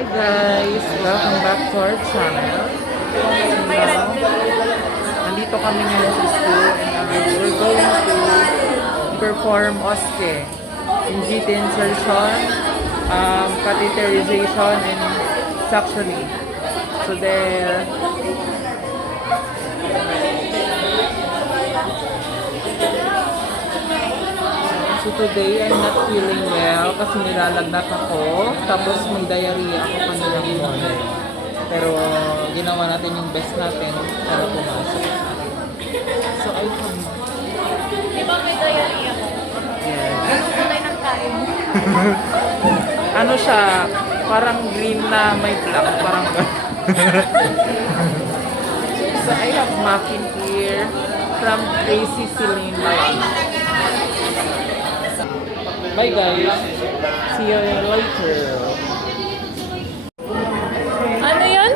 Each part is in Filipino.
Hi guys! Welcome back to our channel. Nandito kami ngayon sa school and we're going to perform OSCE, NGT insertion, catheterization, and suctioning. So there. So today, I'm not feeling well kasi nilalagnat ako. Tapos may diarrhea ako kaninang morning. Pero ginawa natin yung best natin para pumasok. So I come. Di ba may diarrhea ko? Yes. Anong kulay ng tayo mo? Ano siya? Parang green na may black. Parang So I have muffin here from Tracy Celine Malang. Bye guys. See you later. Ano yun?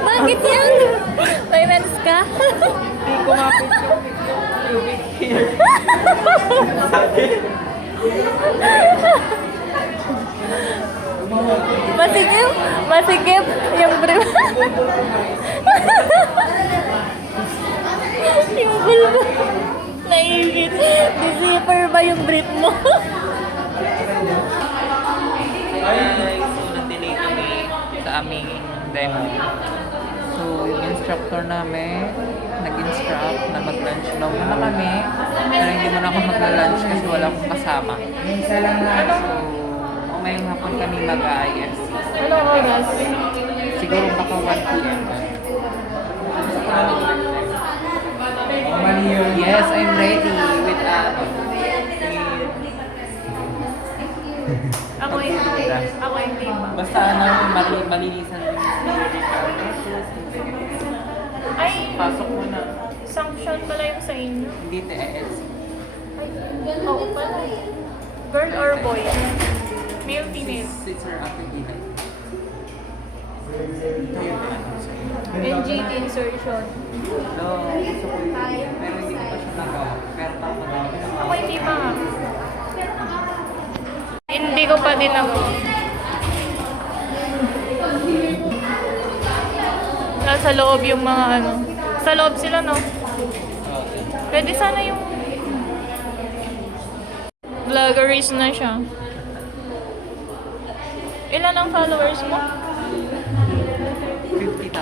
Bakit yan? May mens ka? Hindi ko mapit yung pubic here. Masikip? Masikip? Yung brief. Yung bulbo. Naigit. Di-zipper ba yung brief mo? Guys, so nandito kami sa aming demo. So yung instructor namin nag-instruct na mag-lunch daw muna kami. Pero hindi muna ako mag-lunch kasi wala akong kasama. So mamayang hapon kami mag-IFC. Anong oras? Siguro baka 1 p.m. Yes, I'm ready with Ako hindi. Ako hindi pa. basta malinisan yung Ay, pasok mo na. sanction pala yung sa inyo. Hindi TES. Oo pala. Girl or boy? Male, female? Sister Ate Gina. NGT insertion. No, gusto ko yun. Pero hindi ko pa siya nagawa. Pero papagawa. Ako hindi pa nga. Hindi ko pa din ako. Nasa loob yung mga ano. Sa loob sila, no? Pwede sana yung vloggeries na siya. Ilan ang followers mo? 50,000.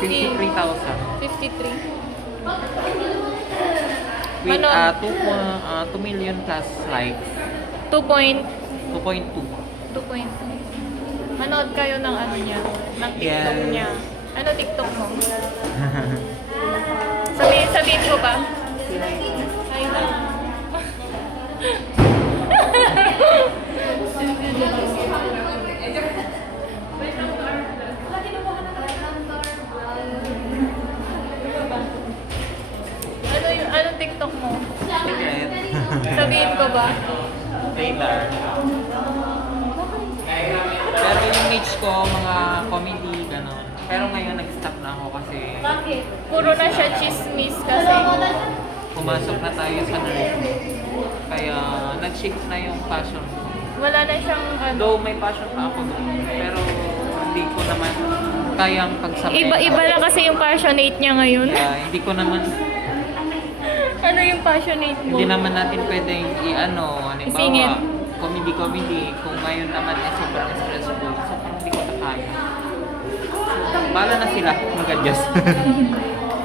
50. 53,000. 53. With Ano? 2 million plus likes. 2.2. 2.2. Manood kayo ng ano niya, ng TikTok Yes. niya. Ano TikTok mo? Sabihin ko ba? Ay, anong TikTok mo? Secret. Sabihin ko ba? Later. Pero yung niche ko, mga comedy, gano'n. Pero ngayon nag-stop na ako kasi Bakit? Puro na siya chismis kasi. pumasok na tayo sa nursing. Kaya nag-shift na yung passion ko. Wala na siyang ano. Though may passion pa ako doon, pero hindi ko naman kayang pagsabay. Iba lang kasi yung passionate niya ngayon. Kaya hindi ko naman, Ano yung passionate mo? hindi naman natin pwedeng i-ano, Isingit. halimbawa, comedy, kung ngayon naman ay sobrang stressful, so parang hindi ko na kaya. So, bala na sila mag-adjust.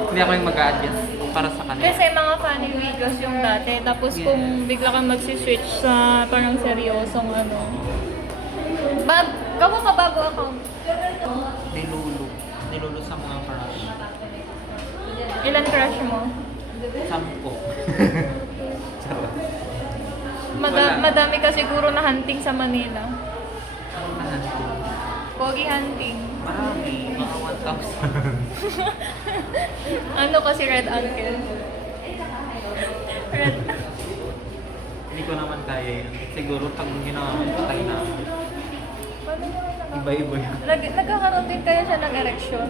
Hindi ako yung mag-adjust para sa kanila. Kasi mga funny videos yung dati. Tapos Yes. kung bigla kang magsiswitch sa parang seryosong ano. Gawa ka bago account. Nilulu sa mga crush. Ilan crush mo? 10. Charot. Wala. Madami ka siguro na hunting sa Manila. Lahat. Pogi hunting. Marami. Mga 1,000. Ano kasi Red Uncle? Red. Hindi ko naman kaya yan. Siguro pag ginawa ko, patay na ako. Paano naman naman? Iba-iba yan. Nagkakaroon din kaya siya ng erection.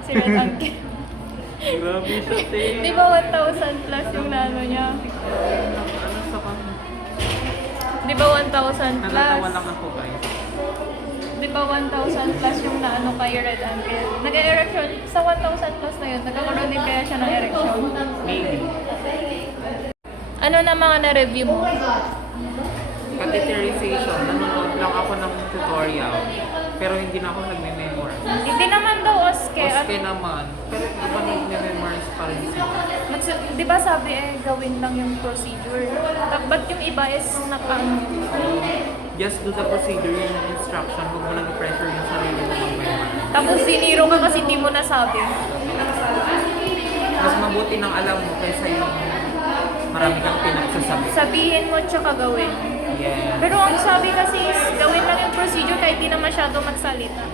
Si Red Uncle. Grabe siya, te. Di ba 1,000 plus yung nano niya? Ano sa kanya? Di ba 1,000 plus? Natatawa lang ako guys. Di ba 1,000 plus yung naano kay Red Angel? Nag-erection, sa 1,000 plus na yun, nagkakaroon din kaya siya ng erection? Maybe. Ano na mga na-review mo? Catheterization, nanonood lang ako ng tutorial. Pero hindi na ako nagme-memorize. Hindi naman daw oske. Oske naman. Pero iba nagme-memorize pa rin sila. Di ba sabi gawin lang yung procedure? Ba't yung iba is Just do the procedure, yung instruction. Huwag mo lang i-pressure yung sarili mo mag-memorize. tapos siniro ka kasi di mo nasabi. Mas mabuti nang alam mo kaysa yung marami kang pinagsasabi. Sabihin mo tsaka gawin. Yeah. Pero ang sabi kasi is gawin lang yung procedure kahit di na masyado magsalita.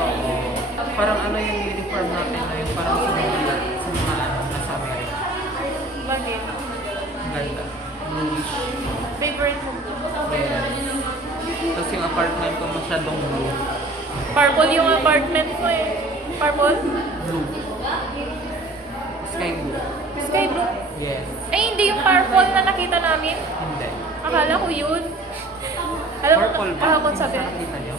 Oo. Parang ano yung uniform natin na yung parang sumila sa mga nasa Amerika. Bakit? Ang ganda. Bluish. Favorite mo? Yeah. Tapos yung apartment ko masyadong blue. Purple yung apartment mo eh. Purple? Blue. Sky blue. Sky blue? Yes. Eh hindi yung purple na nakita namin. Hindi. Akala ko yun. Alam mo, Purple ba? kahapon sabi. Nakita niyo?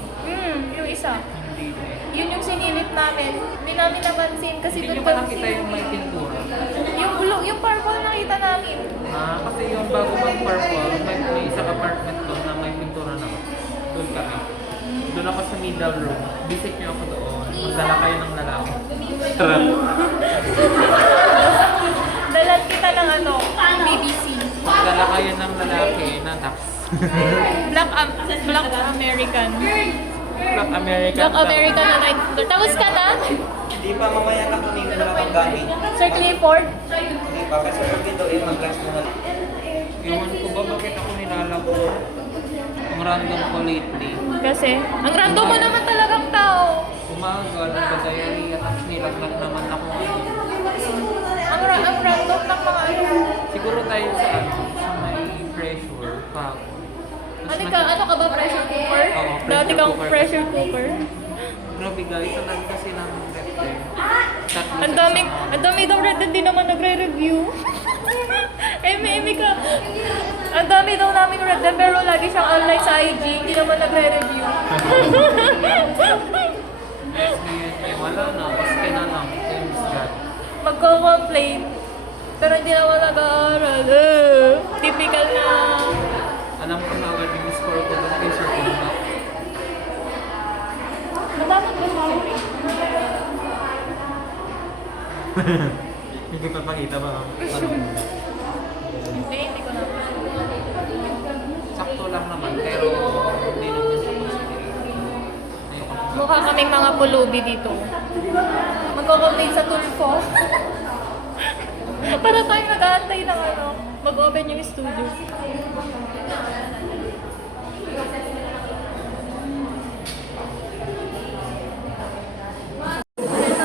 Yung isa. Hindi eh. Yun yung sinilip namin. Hindi namin napansin kasi Hindi doon niyo ba nakita yung may pintura? Yung blue, yung purple nakita namin. Kasi yung bago mag purple, may isang apartment doon na may pintura na. Doon kami. Doon ako sa middle room. Visit niyo ako doon. Magdala kayo ng lalaki. Dalat kita ng ano, BBC. Magdala kayo ng lalaki na tax. Black American. Black American. Black American na 9. Tapos ka na? Hindi pa, mamaya na kunin ko na pang gamit. Sir Clifford? Hindi pa, kasi pag ito mag-gas mo na. Ewan ko ba bakit ako nilalako? Ang random ko lately. Kasi, ang random mo naman talagang tao. Umaga, nagpa-diarrhea, tapos nilagnat naman ako. Ang random ng mga ano. Siguro tayo sa may pressure pa ako. Ano ka ba, pressure cooker? Oo, pressure Dati kang cooker. pressure cooker. Grabe guys, ang dami kasi ng lecture. Ang dami daw red din naman nagre-review. Eme ka. Ang dami daw namin red din pero lagi siyang online sa IG, hindi naman nagre-review. Ngayon, wala na. Oske na lang. Thanks God. Magko-complain. Pero hindi naman nag-aaral. Typical na. Alam ko na agad yung score ko doon kay Sir Kuno. Madamot ba siya? Hindi pa pakita ba? Hindi ko na. Sakto lang naman, pero hindi naman siya considerate. Mukha kaming mga pulubi dito. Magko-complain sa tulfo. Para tayo nag-aantay ng ano, mag-open yung studio.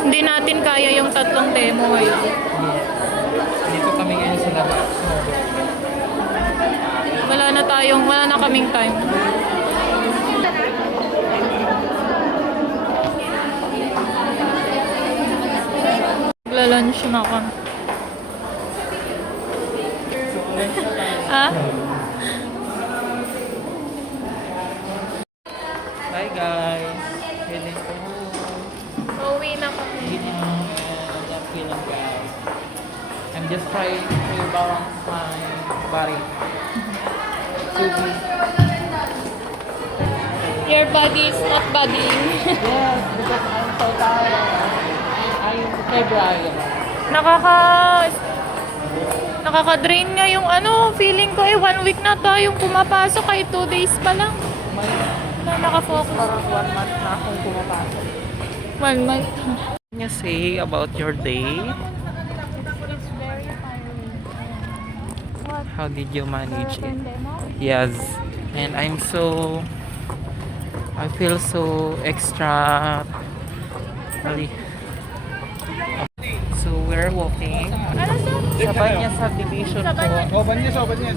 Hindi natin kaya yung tatlong demo ngayon. Dito kami ngayon sa labas. Wala na kaming time. Magla-lunch na kami. Ah? Hi guys! Heading to home. Pauwi na kami. I'm feeling bad. I'm just trying to balance my body. Your body is not bodying. Yes, because I'm so tired. I'm febrile. Nakaka-drain nga yung ano, feeling ko 1 week na tayong pumapasok kahit 2 days pa lang. Wala nakafocus. Parang 1 month na akong pumapasok. 1 month. Can you say about your day? It's very tiring. What? How did you manage it? Demo? Yes. And I feel so extra. So we're walking Ano to? sa Banyas subdivision Sa po. Banyas. Oh, banyas.